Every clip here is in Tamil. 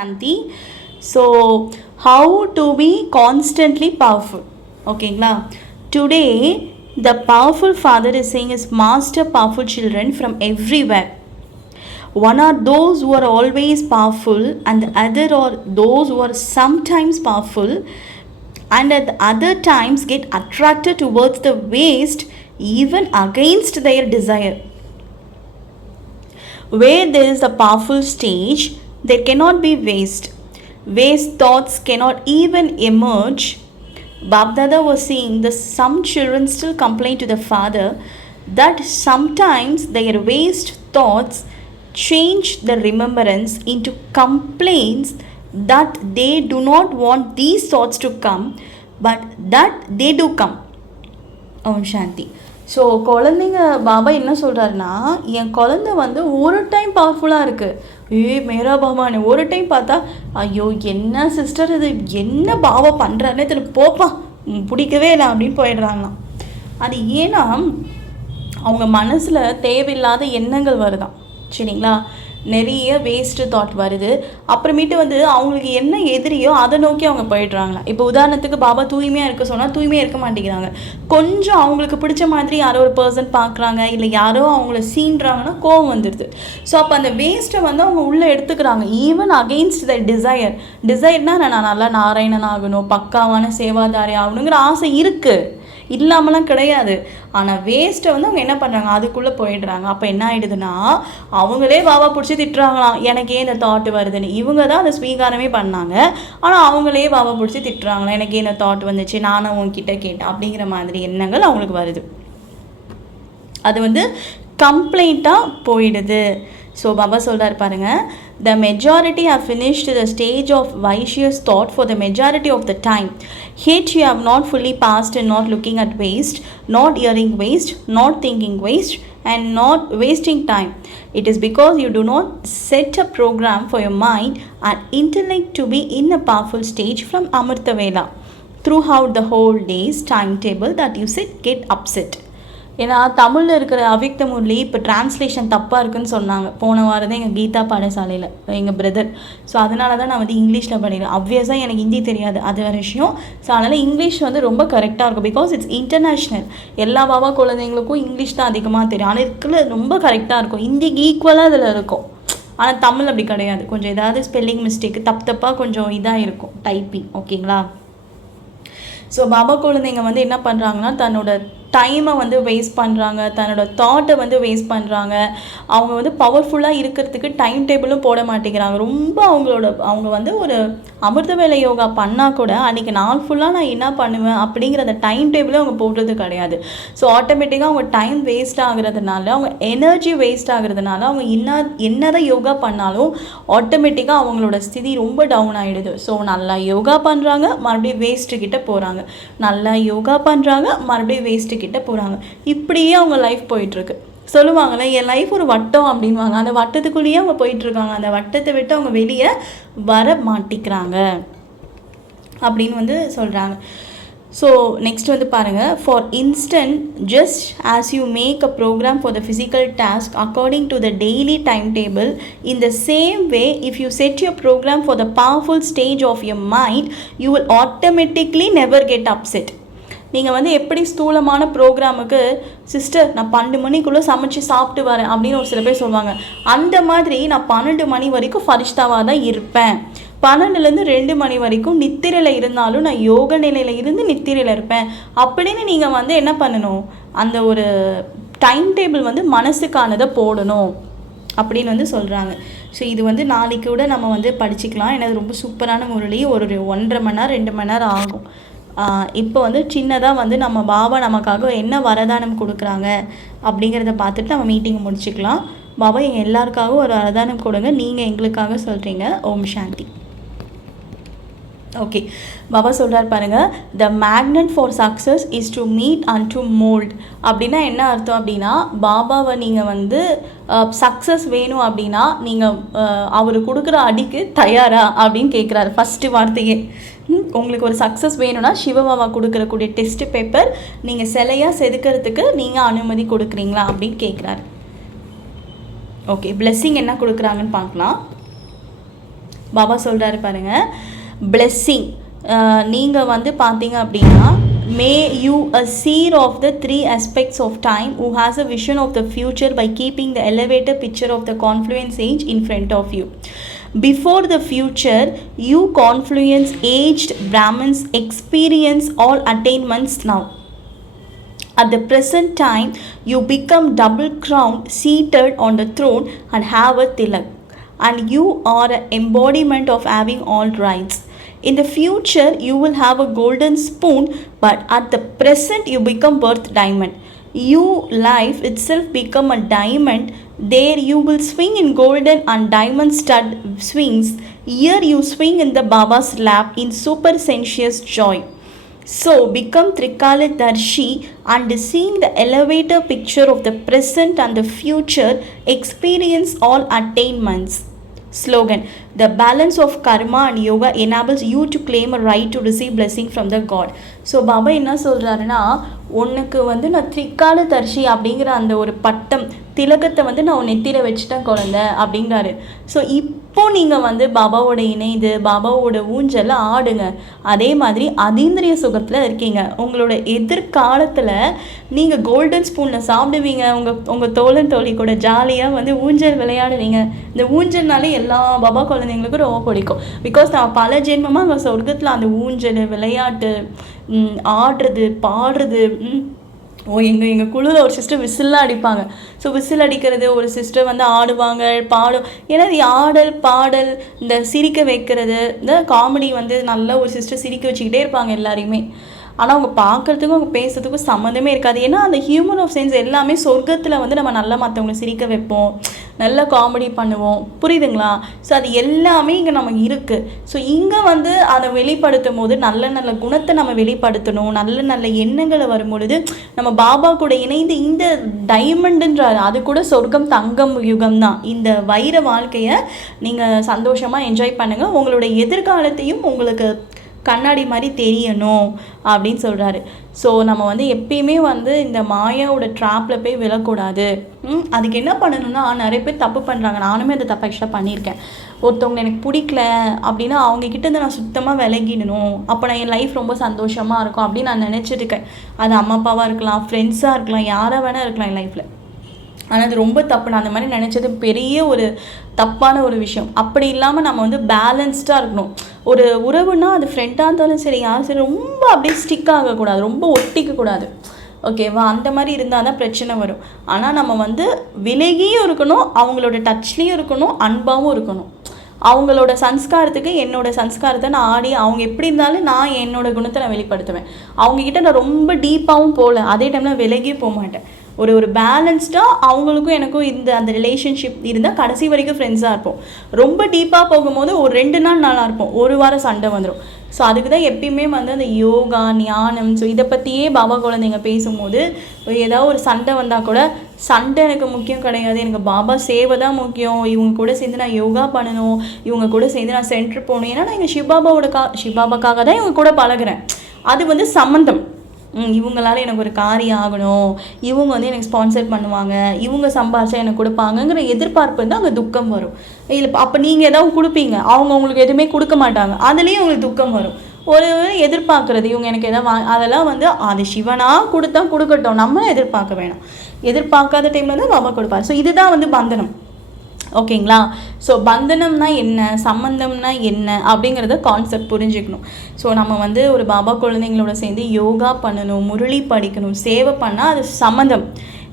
Shanti so how to be constantly powerful ஓகேங்களா today the powerful father is saying is master powerful children from everywhere one are those who are always powerful and the other are those who are sometimes powerful and at the other times get attracted towards the waste even against their desire where there is a powerful stage there cannot be waste. Waste thoughts cannot even emerge. Babdada was saying that some children still complain to the father that sometimes their waste thoughts change the remembrance into complaints that they do not want these thoughts to come, but that they do come. Om Shanti. So குழந்தைங்க பாபா என்ன சொல்கிறாருன்னா என் குழந்த வந்து ஒரு டைம் பவர்ஃபுல்லாக இருக்குது ஏ மேரா பாபான்னு ஒரு டைம் பார்த்தா ஐயோ என்ன சிஸ்டர் இது என்ன பாபா பண்ணுறாருன்னே திரு போப்பா பிடிக்கவே இல்லை அப்படின்னு போயிடுறாங்களாம் அது ஏன்னா அவங்க மனசில் தேவையில்லாத எண்ணங்கள் வருதான் சரிங்களா நிறைய வேஸ்ட்டு தாட் வருது அப்புறமேட்டு வந்து அவங்களுக்கு என்ன எதிரியோ அதை நோக்கி அவங்க போயிடுறாங்களா இப்போ உதாரணத்துக்கு பாபா தூய்மையாக இருக்க சொன்னால் தூய்மையாக இருக்க மாட்டேங்கிறாங்க கொஞ்சம் அவங்களுக்கு பிடிச்ச மாதிரி யாரோ ஒரு பர்சன் பார்க்குறாங்க இல்லை யாரோ அவங்கள சீன்றாங்கன்னா கோவம் வந்துடுது ஸோ அப்போ அந்த வேஸ்ட்டை வந்து அவங்க உள்ளே எடுத்துக்கிறாங்க ஈவன் அகெயின்ஸ்ட் த டிசையர் டிசைர்னால் நான் நல்லா நாராயணன் ஆகணும் பக்காவான சேவாதாரி ஆகணுங்கிற ஆசை இருக்குது இல்லாமலாம் கிடையாது ஆனால் வேஸ்ட்டை வந்து அவங்க என்ன பண்ணுறாங்க அதுக்குள்ளே போயிடுறாங்க அப்போ என்ன ஆகிடுதுன்னா அவங்களே வாவா பிடிச்சி திட்டுறாங்களாம் எனக்கு ஏன் இந்த தாட் வருதுன்னு இவங்க தான் அந்த ஸ்வீகாரமே பண்ணாங்க ஆனால் அவங்களே வாவா பிடிச்சி திட்டுறாங்களா எனக்கு ஏன் இந்த தாட் வந்துச்சு நானும் உங்ககிட்ட கேட்டேன் அப்படிங்கிற மாதிரி எண்ணங்கள் அவங்களுக்கு வருது அது வந்து கம்ப்ளைண்ட்டாக போயிடுது ஸோ பாபா சொல்கிறார் பாருங்கள் The majority have finished the stage of vicious thought for the majority of the time. Yet you have not fully passed in not looking at waste, not hearing waste, not thinking waste, and not wasting time. It is because you do not set a program for your mind and intellect to be in a powerful stage from Vela. Throughout the whole day's timetable that you set get upset. ஏன்னா தமிழில் இருக்கிற அவிக்த முரளி இப்போ டிரான்ஸ்லேஷன் தப்பாக இருக்குன்னு சொன்னாங்க போன வாரம் தான் எங்கள் கீதா பாடசாலையில் எங்கள் பிரதர் ஸோ அதனால தான் நான் வந்து இங்கிலீஷில் படிக்கிறேன் அவ்வியஸாக எனக்கு ஹிந்தி தெரியாது அது ஒரு விஷயம் ஸோ அதனால் இங்கிலீஷ் வந்து ரொம்ப கரெக்டாக இருக்கும் பிகாஸ் இட்ஸ் இன்டர்நேஷ்னல் எல்லா பாபா குழந்தைங்களுக்கும் இங்கிலீஷ் தான் அதிகமாக தெரியும் ஆனால் இருக்கிற ரொம்ப கரெக்டாக இருக்கும் ஹிந்திக்கு ஈக்குவலாக அதில் இருக்கும் ஆனால் தமிழ் அப்படி கிடையாது கொஞ்சம் ஏதாவது ஸ்பெல்லிங் மிஸ்டேக் தப்பு தப்பாக கொஞ்சம் இதாக இருக்கும் டைப்பிங் ஓகேங்களா ஸோ பாபா குழந்தைங்க வந்து என்ன பண்ணுறாங்கன்னா தன்னோட டைமை வந்து வேஸ்ட் பண்ணுறாங்க தன்னோட தாட்டை வந்து வேஸ்ட் பண்ணுறாங்க அவங்க வந்து பவர்ஃபுல்லாக இருக்கிறதுக்கு டைம் டேபிளும் போட மாட்டேங்கிறாங்க ரொம்ப அவங்களோட அவங்க வந்து ஒரு அமிர்த வேலை யோகா பண்ணால் கூட அன்றைக்கி நாள் ஃபுல்லாக நான் என்ன பண்ணுவேன் அப்படிங்கிற அந்த டைம் டேபிளும் அவங்க போடுறது கிடையாது ஸோ ஆட்டோமேட்டிக்காக அவங்க டைம் வேஸ்ட் ஆகுறதுனால அவங்க எனர்ஜி வேஸ்ட் ஆகுறதுனால அவங்க என்ன என்னதான் யோகா பண்ணாலும் ஆட்டோமேட்டிக்காக அவங்களோட ஸ்திதி ரொம்ப டவுன் ஆகிடுது ஸோ நல்லா யோகா பண்ணுறாங்க மறுபடியும் வேஸ்ட்டு கிட்டே போகிறாங்க நல்லா யோகா பண்ணுறாங்க மறுபடியும் வேஸ்ட்டு கிட்ட போகிறாங்க இப்படியே அவங்க லைஃப் போயிட்டுருக்கு சொல்லுவாங்கள்ல என் லைஃப் ஒரு வட்டம் அப்படின்வாங்க அந்த வட்டத்துக்குள்ளேயே அவங்க போயிட்டுருக்காங்க அந்த வட்டத்தை விட்டு அவங்க வெளியே வர மாட்டிக்கிறாங்க அப்படின்னு வந்து சொல்கிறாங்க ஸோ நெக்ஸ்ட் வந்து பாருங்கள் for instant just as you make a programme for the physical task according to the daily time table in the same way if you set your programme for the powerful stage of your mind you will automatically never get upset நீங்கள் வந்து எப்படி ஸ்தூலமான ப்ரோக்ராமுக்கு சிஸ்டர் நான் பன்னெண்டு மணிக்குள்ளே சமைச்சு சாப்பிட்டு வரேன் அப்படின்னு ஒரு சில பேர் சொல்லுவாங்க அந்த மாதிரி நான் பன்னெண்டு மணி வரைக்கும் ஃபரிஷ்டாவாக தான் இருப்பேன் பன்னெண்டுலேருந்து ரெண்டு மணி வரைக்கும் நித்திரையில் இருந்தாலும் நான் யோக நிலையில் இருந்து நித்திரையில் இருப்பேன் அப்படின்னு நீங்கள் வந்து என்ன பண்ணணும் அந்த ஒரு டைம் டேபிள் வந்து மனசுக்கானதை போடணும் அப்படின்னு வந்து சொல்கிறாங்க ஸோ இது வந்து நாளைக்கு கூட நம்ம வந்து படிச்சுக்கலாம் ஏன்னா ரொம்ப சூப்பரான முரளி ஒரு ஒன்றரை மணி நேரம் ரெண்டு மணி நேரம் ஆகும் இப்போ வந்து சின்னதாக வந்து நம்ம பாபா நமக்காக என்ன வரதானம் கொடுக்குறாங்க அப்படிங்கிறத பார்த்துட்டு நம்ம மீட்டிங் முடிச்சுக்கலாம் பாபா எங்கள் எல்லாருக்காகவும் ஒரு வரதானம் கொடுங்க நீங்கள் எங்களுக்காக சொல்கிறீங்க ஓம் சாந்தி ஓகே பாபா சொல்கிறார் பாருங்கள் the magnet for success is to meet and to mould அப்படின்னா என்ன அர்த்தம் அப்படின்னா பாபாவை நீங்கள் வந்து சக்ஸஸ் வேணும் அப்படின்னா நீங்கள் அவர் கொடுக்குற அடிக்கு தயாரா அப்படின்னு கேட்குறாரு ஃபஸ்ட்டு வார்த்தையே உங்களுக்கு ஒரு சக்ஸஸ் வேணும்னா சிவபாபா கொடுக்குறக்கூடிய டெஸ்ட் பேப்பர் நீங்கள் சிலையாக செதுக்கிறதுக்கு நீங்கள் அனுமதி கொடுக்குறீங்களா அப்படின்னு கேட்குறாரு ஓகே பிளெஸ்ஸிங் என்ன கொடுக்குறாங்கன்னு பார்க்கலாம் பாபா சொல்கிறாரு பாருங்கள் blessing நீங்கள் வந்து பார்த்தீங்க அப்படின்னா may you a seer of the three aspects of time who has a vision of the future by keeping the elevator picture of the confluence age in front of you before the future you confluence aged brahmins experience all attainments now at the present time, you become double crowned, seated on the throne, and have a tilak. And you are an embodiment of having all rights. In the future, you will have a golden spoon, but at the present, you become worth diamond. You life itself become a diamond. There you will swing in golden and diamond stud swings. Here you swing in the Baba's lap in super sensuous joy. So become Trikala Darshi and seeing the elevator picture of the present and the future, experience all attainments. Slogan The balance of karma and yoga enables you to claim a right to receive blessing from the God. So Baba என்ன சொல்கிறாருன்னா உனக்கு வந்து நான் திரிக்கால தர்ஷி அப்படிங்கிற அந்த ஒரு பட்டம் திலகத்தை வந்து நான் நெத்தியில் வச்சுட்டேன் குழந்த அப்படிங்கிறாரு ஸோ இப்போ நீங்கள் வந்து பாபாவோட இணைந்து பாபாவோட ஊஞ்சலில் ஆடுங்க அதே மாதிரி அதீந்திரிய சுகத்தில் இருக்கீங்க உங்களோட எதிர்காலத்தில் நீங்கள் கோல்டன் ஸ்பூனில் சாப்பிடுவீங்க உங்கள் உங்கள் தோழன் தோழி கூட ஜாலியாக வந்து ஊஞ்சல் விளையாடுவீங்க இந்த ஊஞ்சல்னாலே எல்லா பாபா குழந்தைங்களுக்கும் ரொம்ப பிடிக்கும் பிகாஸ் நான் பல ஜென்மமாக அவங்க சொர்க்கத்தில் அந்த ஊஞ்சல் விளையாட்டு ஆடுறது பாடுறது ஓ எங்கள் எங்கள் குழுவில் ஒரு சிஸ்டர் விசில்லாம் அடிப்பாங்க ஸோ விசில் அடிக்கிறது ஒரு சிஸ்டர் வந்து ஆடுவாங்க பாடும் ஏன்னா இது ஆடல் பாடல் இந்த சிரிக்க வைக்கிறது இந்த காமெடி வந்து நல்ல ஒரு சிஸ்டர் சிரிக்க வச்சுக்கிட்டே இருப்பாங்க எல்லாரையுமே ஆனால் அவங்க பார்க்குறதுக்கும் அவங்க பேசுறதுக்கும் சம்மந்தமே இருக்காது ஏன்னா அந்த ஹியூமன் ஆஃப் சயின்ஸ் எல்லாமே சொர்க்கத்தில் வந்து நம்ம நல்லா மற்றவங்களை சிரிக்க வைப்போம் நல்ல காமெடி பண்ணுவோம் புரியுதுங்களா ஸோ அது எல்லாமே இங்கே நமக்கு இருக்குது ஸோ இங்கே வந்து அதை வெளிப்படுத்தும் போது நல்ல நல்ல குணத்தை நம்ம வெளிப்படுத்தணும் நல்ல நல்ல எண்ணங்களை வரும் பொழுது நம்ம பாபா கூட இணைந்து இந்த டைமண்டுன்றாரு அது கூட சொர்க்கம் தங்கம் யுகம் தான் இந்த வைர வாழ்க்கையை நீங்கள் சந்தோஷமாக என்ஜாய் பண்ணுங்கள் உங்களுடைய எதிர்காலத்தையும் உங்களுக்கு கண்ணாடி மாதிரி தெரியணும் அப்படின்னு சொல்கிறாரு ஸோ நம்ம வந்து எப்பயுமே வந்து இந்த மாயாவோட ட்ராப்பில் போய் விழக்கூடாது அதுக்கு என்ன பண்ணணும்னா நிறைய பேர் தப்பு பண்ணுறாங்க நானுமே அந்த தப்பு ஆக்சுவலாக பண்ணியிருக்கேன் ஒருத்தவங்க எனக்கு பிடிக்கல அப்படின்னா அவங்கக்கிட்ட இருந்து நான் சுத்தமாக விளங்கிடணும் அப்போ நான் என் லைஃப் ரொம்ப சந்தோஷமாக இருக்கும் அப்படின்னு நான் நினச்சிருக்கேன் அது அம்மா அப்பாவாக இருக்கலாம் ஃப்ரெண்ட்ஸாக இருக்கலாம் யாராக வேணால் இருக்கலாம் என் லைஃப்பில் ஆனால் அது ரொம்ப தப்பு நான் அந்த மாதிரி நினச்சது பெரிய ஒரு தப்பான ஒரு விஷயம் அப்படி இல்லாமல் நம்ம வந்து பேலன்ஸ்டாக இருக்கணும் ஒரு உறவுனா அது ஃப்ரெண்டாக இருந்தாலும் சரி யாரும் சரி ரொம்ப அப்படியே ஸ்டிக் ஆகக்கூடாது ரொம்ப ஒட்டிக்கக்கூடாது ஓகேவா அந்த மாதிரி இருந்தால் தான் பிரச்சனை வரும் ஆனால் நம்ம வந்து விலகியும் இருக்கணும் அவங்களோட டச்லேயும் இருக்கணும் அன்பாகவும் இருக்கணும் அவங்களோட சன்ஸ்காரத்துக்கு என்னோடய சன்ஸ்காரத்தை நான் ஆடி அவங்க எப்படி இருந்தாலும் நான் என்னோடய குணத்தை நான் வெளிப்படுத்துவேன் அவங்கக்கிட்ட நான் ரொம்ப டீப்பாகவும் போகல அதே டைமில் விலகியும் போக மாட்டேன் ஒரு ஒரு பேலன்ஸ்டாக அவங்களுக்கும் எனக்கும் இந்த அந்த ரிலேஷன்ஷிப் இருந்தால் கடைசி வரைக்கும் ஃப்ரெண்ட்ஸாக இருப்போம் ரொம்ப டீப்பாக போகும்போது ஒரு ரெண்டு நாள் நல்லா இருப்போம் ஒரு வாரம் சண்டை வந்துடும் ஸோ அதுக்கு தான் எப்பயுமே வந்து அந்த யோகா ஞானம் ஸோ இதை பற்றியே பாபா குழந்தைங்க பேசும்போது ஏதாவது ஒரு சண்டை வந்தால் கூட சண்டை எனக்கு முக்கியம் கிடையாது எனக்கு பாபா சேவை தான் முக்கியம் இவங்க கூட சேர்ந்து நான் யோகா பண்ணணும் இவங்க கூட சேர்ந்து நான் சென்டர் போகணும் ஏன்னா நான் எங்கள் சிவபாபாவோட கா சிவபாபாக்காக தான் இவங்க கூட பழகிறேன் அது வந்து சம்மந்தம் இவங்களால எனக்கு ஒரு காரியம் ஆகணும் இவங்க வந்து எனக்கு ஸ்பான்சர் பண்ணுவாங்க இவங்க சம்பாரிச்சா எனக்கு கொடுப்பாங்கங்கிற எதிர்பார்ப்பு வந்து அங்கே துக்கம் வரும் இல்லை அப்போ நீங்கள் ஏதாவது கொடுப்பீங்க அவங்க உங்களுக்கு எதுவுமே கொடுக்க மாட்டாங்க அதுலேயும் உங்களுக்கு துக்கம் வரும் ஒரு எதிர்பார்க்குறது இவங்க எனக்கு எதாவது வா அதெல்லாம் வந்து அது சிவனாக கொடுத்தா கொடுக்கட்டும் நம்ம எதிர்பார்க்க வேணாம் எதிர்பார்க்காத டைமில் தான் பாபா கொடுப்பார் ஸோ இதுதான் வந்து பந்தனம் ஓகேங்களா ஸோ பந்தனம்னா என்ன சம்மந்தம்னா என்ன அப்படிங்கிறத கான்செப்ட் புரிஞ்சுக்கணும் ஸோ நம்ம வந்து ஒரு பாபா குழந்தைங்களோட சேர்ந்து யோகா பண்ணணும் முரளி படிக்கணும் சேவை பண்ணால் அது சம்மந்தம்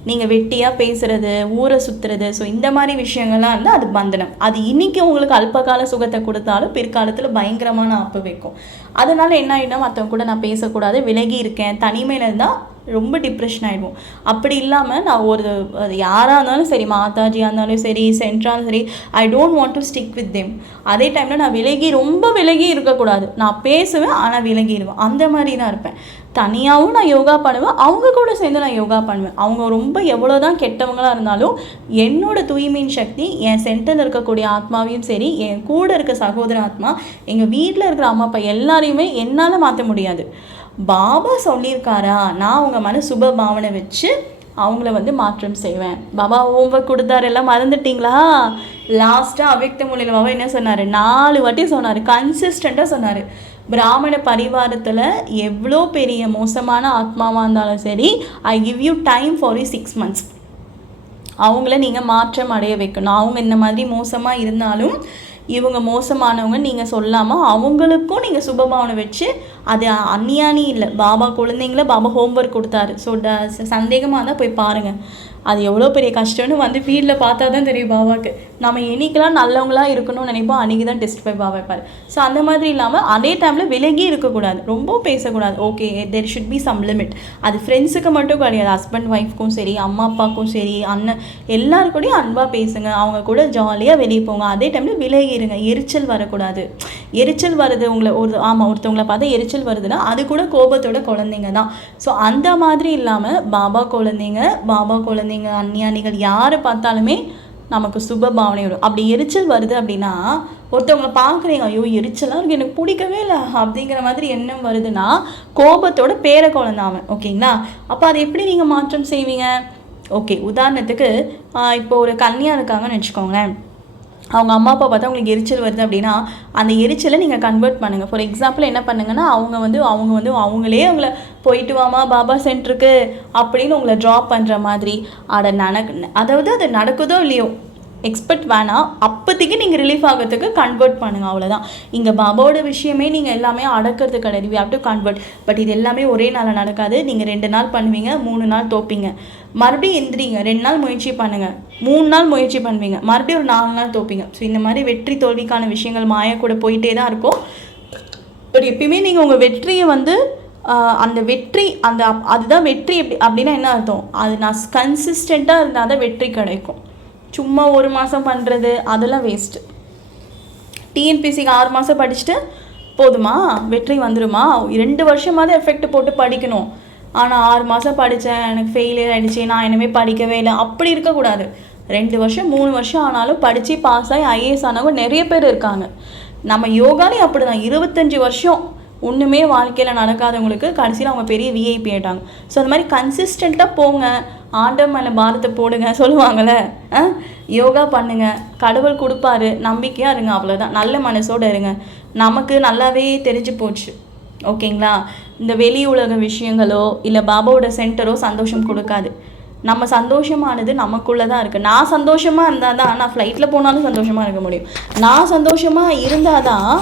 நீங்கள் வெட்டியாக பேசுகிறது ஊரை சுற்றுறது ஸோ இந்த மாதிரி விஷயங்கள்லாம் இருந்தால் அது பந்தனம் அது இன்றைக்கி உங்களுக்கு அல்பகால சுகத்தை கொடுத்தாலும் பிற்காலத்தில் பயங்கரமான ஆப்பு வைக்கும் அதனால் என்ன ஆகிடும் மற்றவங்க கூட நான் பேசக்கூடாது விலகி இருக்கேன் தனிமையில் இருந்தால் ரொம்ப டிப்ரெஷன் ஆகிடுவோம் அப்படி இல்லாமல் நான் ஒரு யாராக இருந்தாலும் சரி மாதாஜியாக இருந்தாலும் சரி சென்ட்ராக சரி I don't want to stick with them அதே டைமில் நான் விலகி ரொம்ப விலகி இருக்கக்கூடாது நான் பேசுவேன் ஆனால் விலகிடுவேன் அந்த மாதிரி தான் இருப்பேன் தனியாகவும் நான் யோகா பண்ணுவேன் அவங்க கூட சேர்ந்து நான் யோகா பண்ணுவேன் அவங்க ரொம்ப எவ்வளோ தான் கெட்டவங்களாக இருந்தாலும் என்னோட தூய்மையின் சக்தி என் சென்டரில் இருக்கக்கூடிய ஆத்மாவையும் சரி என் கூட இருக்க சகோதர ஆத்மா எங்கள் வீட்டில் இருக்கிற அம்மா அப்பா எல்லாரையுமே என்னால் மாற்ற முடியாது பாபா சொல்லியிருக்காரா நான் அவங்க மன சுப பாவனை வச்சு அவங்கள வந்து மாற்றம் செய்வேன் பாபா ஹோம்ஒர்க் கொடுத்தாரு எல்லாம் மறந்துட்டிங்களா லாஸ்ட்டாக அவ்யக்த மொழியில் பாபா என்ன சொன்னார் நாலு வாட்டி சொன்னார் கன்சிஸ்டண்ட்டாக சொன்னார் பிராமண பரிவாரத்தில் எவ்வளோ பெரிய மோசமான ஆத்மாவாக இருந்தாலும் சரி I give you time for you six months அவங்கள நீங்கள் மாற்றம் அடைய வைக்கணும் அவங்க இந்த மாதிரி மோசமாக இருந்தாலும் இவங்க மோசமானவங்க நீங்கள் சொல்லாமல் அவங்களுக்கும் நீங்கள் சுபபாவனை வச்சு அது அந்நியானி இல்லை பாபா குழந்தைங்கள பாபா ஹோம்ஒர்க் கொடுத்தாரு ஸோ ட சந்தேகமாக இருந்தால் போய் பாருங்கள் அது எவ்வளோ பெரிய கஷ்டம்னு வந்து ஃபீல்டில் பார்த்தா தான் தெரியும் பாபாவுக்கு நம்ம என்னைக்கெல்லாம் நல்லவங்களாக இருக்கணும்னு நினைப்போம் அன்றைக்கி தான் டெஸ்ட் போய் பாபா வைப்பார் ஸோ அந்த மாதிரி இல்லாமல் அதே டைமில் விலகி இருக்கக்கூடாது ரொம்ப பேசக்கூடாது okay there should be some limit அது ஃப்ரெண்ட்ஸுக்கு மட்டும் கிடையாது ஹஸ்பண்ட் ஒய்ஃப்க்கும் சரி அம்மா அப்பாவுக்கும் சரி அண்ணன் எல்லாருக்கூடையும் அன்பாக பேசுங்க அவங்க கூட ஜாலியாக வெளியே போங்க அதே டைமில் விலகி இருங்க எரிச்சல் வரக்கூடாது எரிச்சல் வருது உங்களை ஒரு ஆமாம் ஒருத்தவங்களை பார்த்தா எரிச்சல் வருதுன்னா அது கூட கோபத்தோட குழந்தைங்க தான் ஸோ அந்த மாதிரி இல்லாமல் பாபா குழந்தைங்க பாபா குழந்தைங்க அந்நியானிகள் யாரை பார்த்தாலுமே நமக்கு சுப பாவனை வரும் அப்படி எரிச்சல் வருது அப்படின்னா ஒருத்தவங்களை பார்க்குறீங்க ஐயோ எரிச்சலாக இருக்குது எனக்கு பிடிக்கவே இல்லை அப்படிங்கிற மாதிரி என்ன வருதுன்னா கோபத்தோட பேர குழந்தை அவன் ஓகேங்களா அப்போ அதை எப்படி நீங்கள் மாற்றம் செய்வீங்க ஓகே உதாரணத்துக்கு இப்போ ஒரு கன்னியாக இருக்காங்கன்னு வச்சுக்கோங்களேன் அவங்க அம்மா அப்பா பார்த்தா அவங்களுக்கு எரிச்சல் வருது அப்படின்னா அந்த எரிச்சலை நீங்கள் கன்வெர்ட் பண்ணுங்கள் ஃபார் எக்ஸாம்பிள் என்ன பண்ணுங்கன்னா அவங்க வந்து அவங்க வந்து அவங்களே அவங்கள போயிட்டு வாமா பாபா சென்டருக்கு அப்படின்னு உங்களை ட்ராப் பண்ணுற மாதிரி அதை நன அதாவது அது நடக்குதோ இல்லையோ எக்ஸ்பெக்ட் வேணாம் அப்போதைக்கு நீங்கள் ரிலீஃப் ஆகிறதுக்கு கன்வெர்ட் பண்ணுங்கள் அவ்வளோதான் இங்கே பாபாவோட விஷயமே நீங்கள் எல்லாமே அடக்கிறது கிடையாது we have to convert but இது எல்லாமே ஒரே நாளில் நடக்காது நீங்கள் ரெண்டு நாள் பண்ணுவீங்க மூணு நாள் தோப்பீங்க மறுபடியும் எந்திரிங்க ரெண்டு நாள் முயற்சி பண்ணுங்கள் மூணு நாள் முயற்சி பண்ணுவீங்க மறுபடியும் ஒரு நாலு நாள் தோப்பீங்க ஸோ இந்த மாதிரி வெற்றி தோல்விக்கான விஷயங்கள் மாய கூட போயிட்டே தான் இருக்கும் பட் எப்பயுமே நீங்கள் உங்கள் வெற்றியை வந்து அந்த வெற்றி அந்த அதுதான் வெற்றி எப்படி அப்படின்னா என்ன அர்த்தம் அது நான் கன்சிஸ்டண்ட்டாக இருந்தால் தான் வெற்றி கிடைக்கும் சும்மா ஒரு மாதம் பண்ணுறது அதெல்லாம் வேஸ்ட்டு டிஎன்பிசிக்கு ஆறு மாதம் படிச்சுட்டு போதுமா வெற்றி வந்துடுமா ரெண்டு வருஷமாவது எஃபெக்ட் போட்டு படிக்கணும் ஆனால் ஆறு மாதம் படித்தேன் எனக்கு ஃபெயிலியர் ஆகிடுச்சு நான் இனிமேல் படிக்கவே இல்லை அப்படி இருக்கக்கூடாது ரெண்டு வருஷம் மூணு வருஷம் ஆனாலும் படித்து பாஸ் ஆகி ஐஏஎஸ் ஆனவங்க நிறைய பேர் இருக்காங்க நம்ம யோகாலே அப்படி தான் இருபத்தஞ்சி வருஷம் ஒன்றுமே வாழ்க்கையில் நடக்காதவங்களுக்கு கடைசியில் அவங்க பெரிய விஐபி ஆகிட்டாங்க ஸோ அந்த மாதிரி கன்சிஸ்டண்ட்டாக போங்க ஆண்டம் மேலே பாரத்தை போடுங்க சொல்லுவாங்கள்ல யோகா பண்ணுங்கள் கடவுள் கொடுப்பாரு நம்பிக்கையாக இருங்க அவ்வளோதான் நல்ல மனசோடு இருங்க நமக்கு நல்லாவே தெரிஞ்சு போச்சு ஓகேங்களா இந்த வெளி உலக விஷயங்களோ இல்லை பாபாவோட சென்டரோ சந்தோஷம் கொடுக்காது நம்ம சந்தோஷமானது நமக்குள்ளே தான் இருக்குது நான் சந்தோஷமாக இருந்தால் தான் நான் ஃப்ளைட்டில் போனாலும் சந்தோஷமாக இருக்க முடியும் நான் சந்தோஷமாக இருந்தால் தான்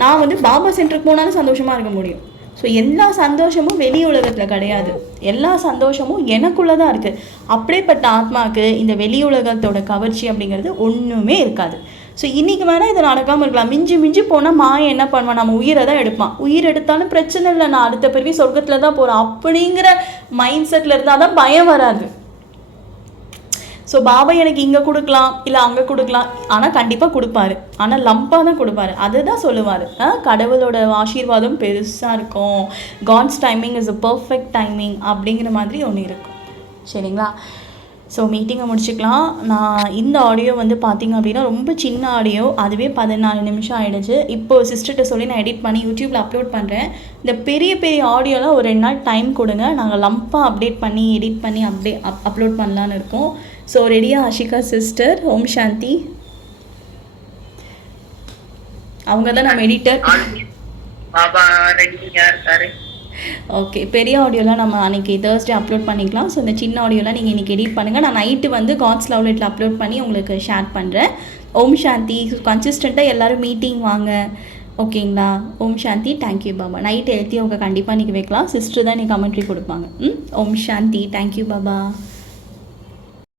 நான் வந்து பாபா சென்டருக்கு போனாலும் சந்தோஷமாக இருக்க முடியும் ஸோ எல்லா சந்தோஷமும் வெளி உலகத்தில் கிடையாது எல்லா சந்தோஷமும் எனக்குள்ளே தான் இருக்குது அப்படிப்பட்ட ஆத்மாவுக்கு இந்த வெளி உலகத்தோட கவர்ச்சி அப்படிங்கிறது ஒன்றுமே இருக்காது ஸோ இன்றைக்கி வேணால் இதை நடக்காமல் இருக்கலாம் மிஞ்சி மிஞ்சி போனால் மாயை என்ன பண்ணுவான் நம்ம உயிரை தான் எடுப்பான் உயிர் எடுத்தாலும் பிரச்சனை இல்லை நான் அடுத்த பிறவி சொர்க்கத்தில் தான் போகிறேன் அப்படிங்கிற மைண்ட் செட்டில் இருந்தால் தான் பயம் வராது ஸோ பாபா எனக்கு இங்கே கொடுக்கலாம் இல்லை அங்கே கொடுக்கலாம் ஆனால் கண்டிப்பாக கொடுப்பாரு ஆனால் லம்பாக தான் கொடுப்பாரு அதை தான் சொல்லுவார் கடவுளோட ஆசீர்வாதம் பெருசாக இருக்கும் God's timing is a perfect timing அப்படிங்கிற மாதிரி ஒன்று இருக்கும் சரிங்களா ஸோ மீட்டிங்கை முடிச்சுக்கலாம் நான் இந்த ஆடியோ வந்து பார்த்தீங்க அப்படின்னா ரொம்ப சின்ன ஆடியோ அதுவே பதினாலு நிமிஷம் ஆகிடுச்சு இப்போது சிஸ்டர்கிட்ட சொல்லி நான் எடிட் பண்ணி யூடியூப்பில் அப்லோட் பண்ணுறேன் இந்த பெரிய பெரிய ஆடியோலாம் ஒரு ரெண்டு நாள் டைம் கொடுங்க நாங்கள் லம்பாக அப்டேட் பண்ணி எடிட் பண்ணி அப்டே அப் அப்லோட் பண்ணலான்னு இருக்கோம் ஸோ ரெடியாக ஆஷிகா சிஸ்டர் ஓம் சாந்தி அவங்க தான் நம்ம எடிட்டர் ஓகே பெரிய ஆடியோலாம் நம்ம அன்றைக்கி தேர்ஸ்டே அப்லோட் பண்ணிக்கலாம் ஸோ இந்த சின்ன ஆடியோலாம் நீங்கள் இன்றைக்கி எடிட் பண்ணுங்கள் நான் நைட்டு வந்து காட்ஸ் லவ்லெட்டில் அப்லோட் பண்ணி உங்களுக்கு ஷேர் பண்ணுறேன் ஓம் சாந்தி கன்சிஸ்டண்ட்டாக எல்லோரும் மீட்டிங் வாங்க ஓகேங்களா Om Shanti thank you Baba night எழுத்தி அவங்க கண்டிப்பாக இன்றைக்கி வைக்கலாம் சிஸ்டர் தான் நீ கமெண்ட்ரி கொடுப்பாங்க ம் ஓம் சாந்தி தேங்க்யூ பாபா